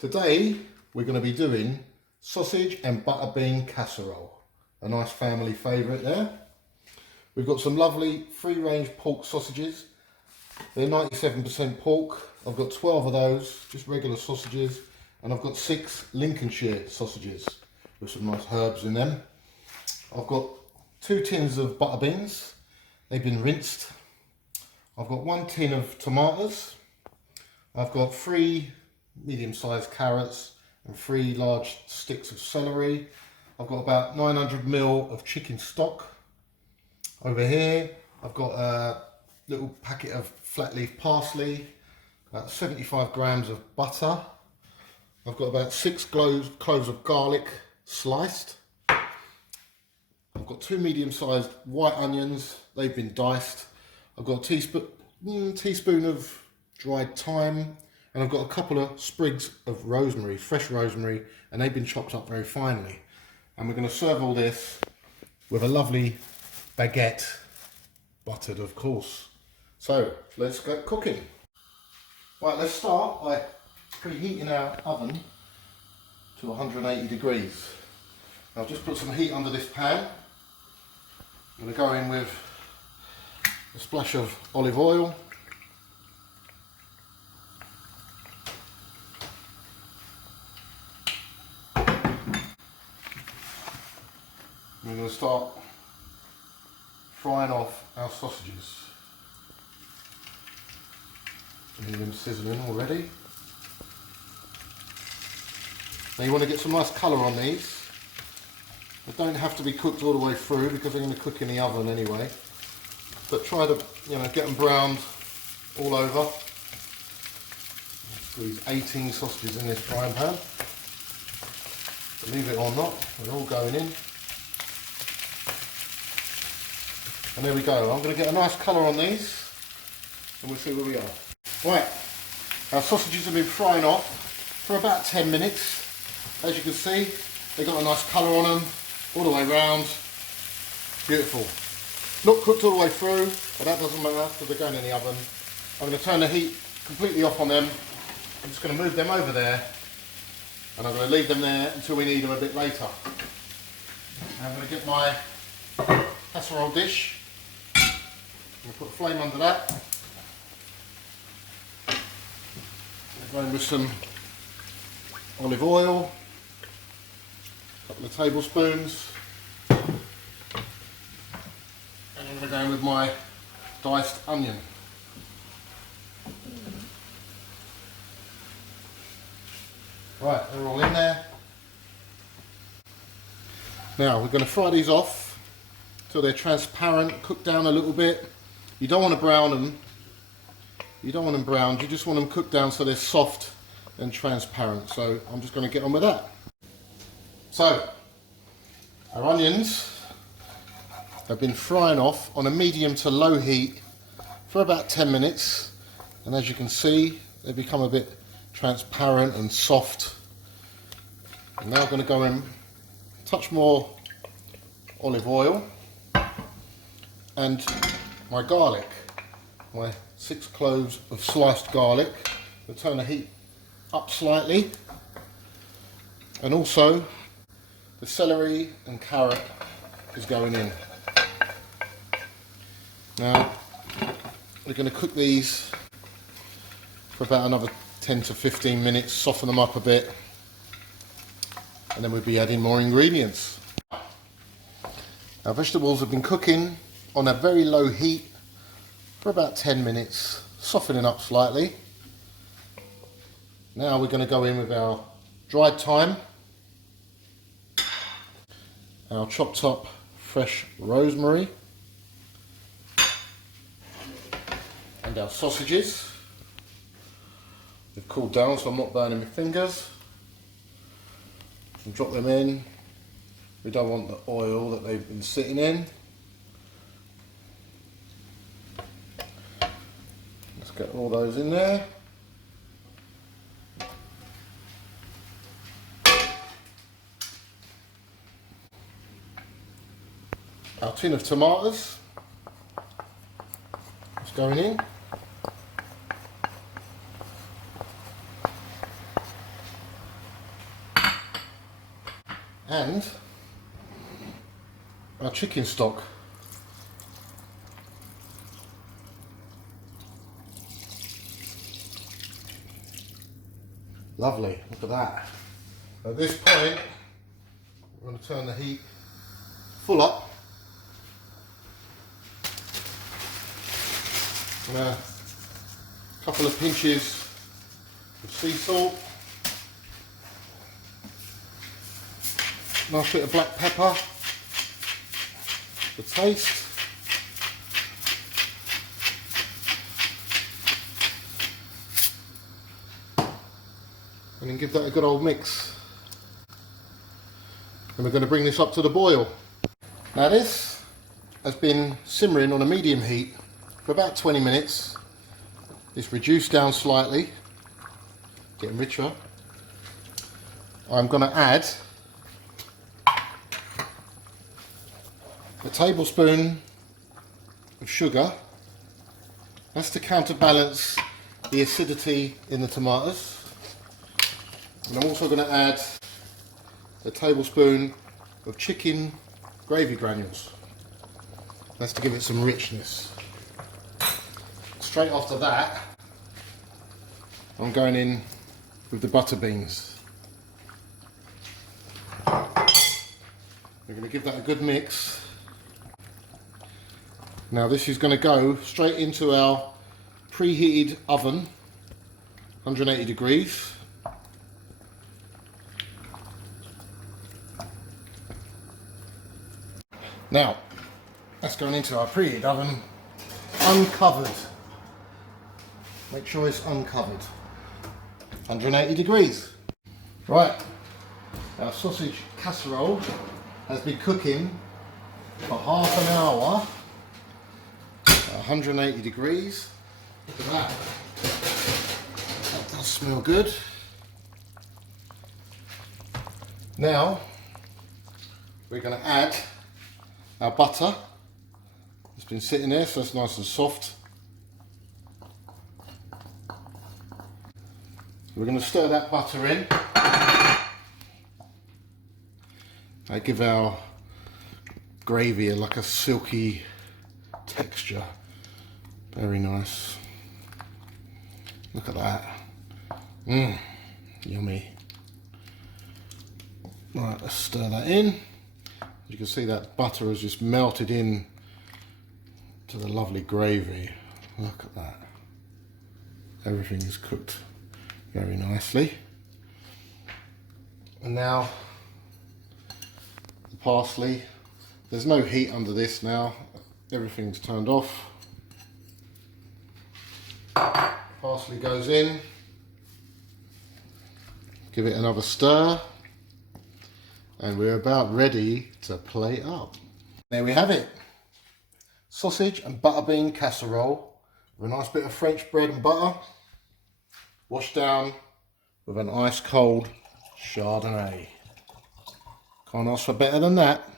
Today we're going to be doing sausage and butterbean casserole, a nice family favourite there. We've got some lovely free-range pork sausages. They're 97% pork. I've got 12 of those, just regular sausages, and I've got 6 Lincolnshire sausages with some nice herbs in them. I've got 2 tins of butter beans. They've been rinsed. I've got 1 tin of tomatoes. I've got 3 medium-sized carrots and 3 large sticks of celery. I've got about 900 ml of chicken stock. Over here I've got a little packet of flat leaf parsley, about 75 grams of butter. I've got about 6 cloves of garlic sliced. I've got 2 medium-sized white onions, they've been diced. I've got a teaspoon of dried thyme, and I've got a couple of sprigs of rosemary, fresh rosemary, and they've been chopped up very finely. And we're going to serve all this with a lovely baguette, buttered of course. So let's get cooking. Right, let's start by preheating our oven to 180 degrees. I'll just put some heat under this pan. I'm going to go in with a splash of olive oil. We're going to start frying off our sausages. Leave them sizzling already. Now you want to get some nice colour on these. They don't have to be cooked all the way through because they're going to cook in the oven anyway. But try to, get them browned all over. Squeeze 18 sausages in this frying pan. Believe it or not, they're all going in. And there we go. I'm going to get a nice colour on these and we'll see where we are. Right, our sausages have been frying off for about 10 minutes. As you can see, they've got a nice colour on them all the way around. Beautiful. Not cooked all the way through, but that doesn't matter because they're going in the oven. I'm going to turn the heat completely off on them. I'm just going to move them over there and I'm going to leave them there until we need them a bit later. I'm going to get my casserole dish. I'm going to put a flame under that. I'm going with some olive oil, a couple of tablespoons. And I'm going to go in with my diced onion. Right, they're all in there. Now we're going to fry these off till they're transparent, cooked down a little bit. You don't want to brown them. You don't want them browned, you just want them cooked down so they're soft and transparent. So I'm just going to get on with that. So our onions have been frying off on a medium to low heat for about 10 minutes. And as you can see, they've become a bit transparent and soft. I'm now going to go in, touch more olive oil and my garlic, my 6 cloves of sliced garlic. I'll turn the heat up slightly, and also the celery and carrot is going in. Now we're going to cook these for about another 10 to 15 minutes, soften them up a bit, and then we'll be adding more ingredients. Our vegetables have been cooking on a very low heat for about 10 minutes, softening up slightly. Now we're going to go in with our dried thyme, our chopped up fresh rosemary, and our sausages. They've cooled down so I'm not burning my fingers. And drop them in. We don't want the oil that they've been sitting in. Let's get all those in there. Our tin of tomatoes is going in. and our chicken stock. Lovely, look at that. At this point, we're going to turn the heat full up. And a couple of pinches of sea salt. Nice bit of black pepper for taste. And then give that a good old mix. And we're going to bring this up to the boil. Now this has been simmering on a medium heat for about 20 minutes. It's reduced down slightly, getting richer. I'm going to add a tablespoon of sugar. That's to counterbalance the acidity in the tomatoes. And I'm also going to add a tablespoon of chicken gravy granules. That's to give it some richness. Straight after that, I'm going in with the butter beans. We're going to give that a good mix. Now this is going to go straight into our preheated oven, 180 degrees. Now, that's going into our preheated oven, uncovered. Make sure it's uncovered. 180 degrees. Right, our sausage casserole has been cooking for half an hour at 180 degrees. Look at that. That does smell good. Now, we're going to add our butter. It's been sitting there, so it's nice and soft. So we're going to stir that butter in. I give our gravy like a silky texture. Very nice. Look at that. Mmm, yummy. Right, let's stir that in. You can see that butter has just melted in to the lovely gravy. Look at that. Everything is cooked very nicely. And now the parsley. There's no heat under this now. Everything's turned off. Parsley goes in. Give it another stir. And we're about ready to plate up. There we have it. Sausage and butterbean casserole with a nice bit of French bread and butter, washed down with an ice cold Chardonnay. Can't ask for better than that.